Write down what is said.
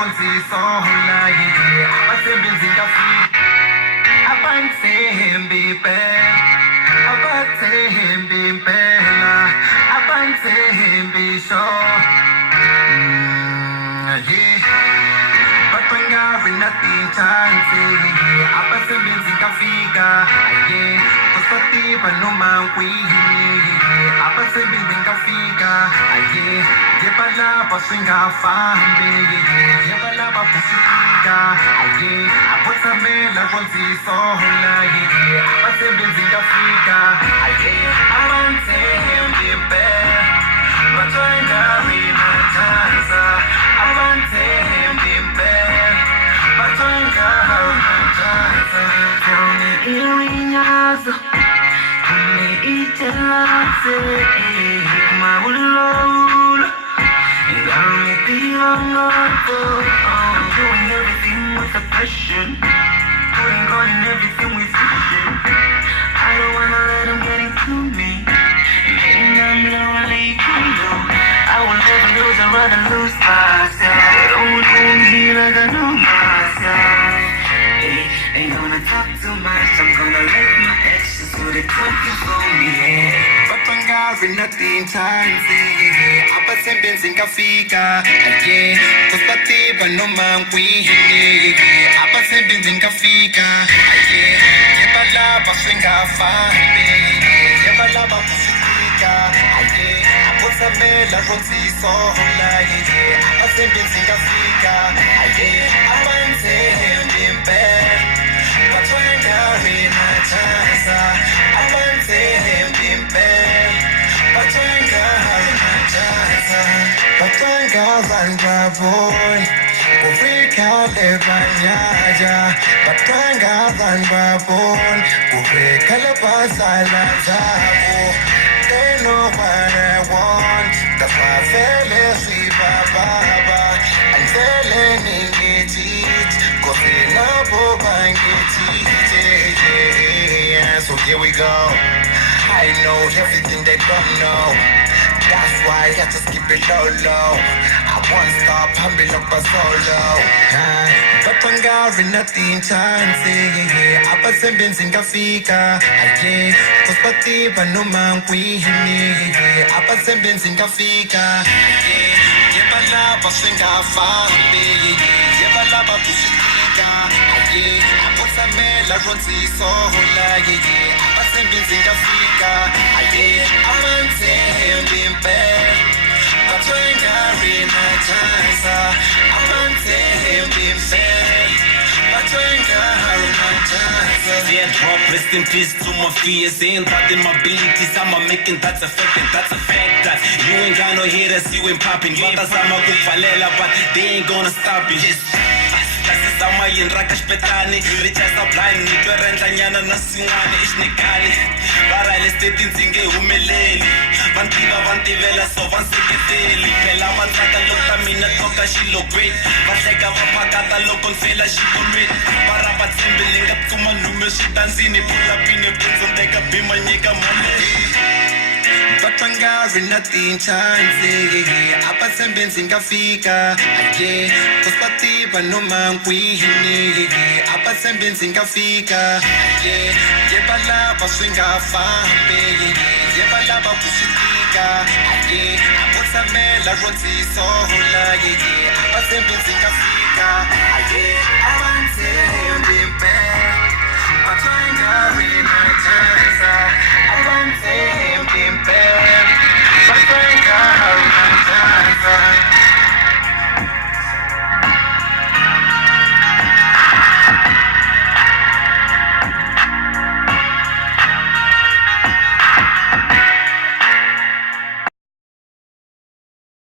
konzisola abasebenzi ngafika abanthembi impela abathembi impela abanthembi so Batangari nothing chance abasebenzi ngafika kusatiba noma kwihini abasebenzi ngafika yebalaba singafambe yebalaba kusifika abotsamela konzisola abasebenzi ngafika abanthembi impela Batangari natanza abanthembi impela Batangari natanza Kone irinyazo Kone itelase Mabulula Ngami tilangato I'm doing everything with a passion Doing God and everything with vision I don't wanna let them get into me I'm lonely, I will never lose, I'd rather lose myself Don't do me like I know myself Ain't gonna talk too much, I'm gonna let my actions do the talking for me Batangari nothing chanzi abasebenzi ngafika kusatiba noma kwihini abasebenzi ngafika yebalaba singafambe yebalaba kusifika abotsamela konzisola abasebenzi ngafika abanthembi impela Batangari natanza abanthembi impela Batangari natanza Batangari baboy kufika lebanyaja Batangari baboy kufika lebazala zabo They know what I want That's why I fell asleep baba And feeling it Cause they know what So here we go I know everything they don't know That's why I just keep it low I won't stop humming up a solo Batangari nothing chance abasebenzi ngafika kusatiba noma kwihini abasebenzi ngafika yebalaba singafambe yebalaba kusifika abotsamela konzisola abasebenzi ngafika abanthembi impela Batangari natanza abanthembi impela Batangari natanza Yeah, drop, rest in peace to my fears Ain't that in my abilities, I'm making that's a fact and that's a fact That you ain't got no haters, you ain't popping You ain't bazama kuvalela, but they ain't gonna stop you Kasizama yinraka xipetani Richasa blind, nitwe rendlanyana na sin'wana ixinekani Varhale state ndzi nge humeleli Vantiva vantivela so va nseketeli Phela va tsaka loko ta mina toka xilo great Va hleka va phakata loko nfela xikolweni Va rapa tshembi li nga pfuma nume switandzini Pulapini kundzondeka bima nyika mole Batangari nothing chance abasebenzi ngafika kusatiba noma kwihini abasebenzi ngafika yebalaba singafambe yebalaba kusifika abotsamela konzisola abasebenzi ngafika abanthembi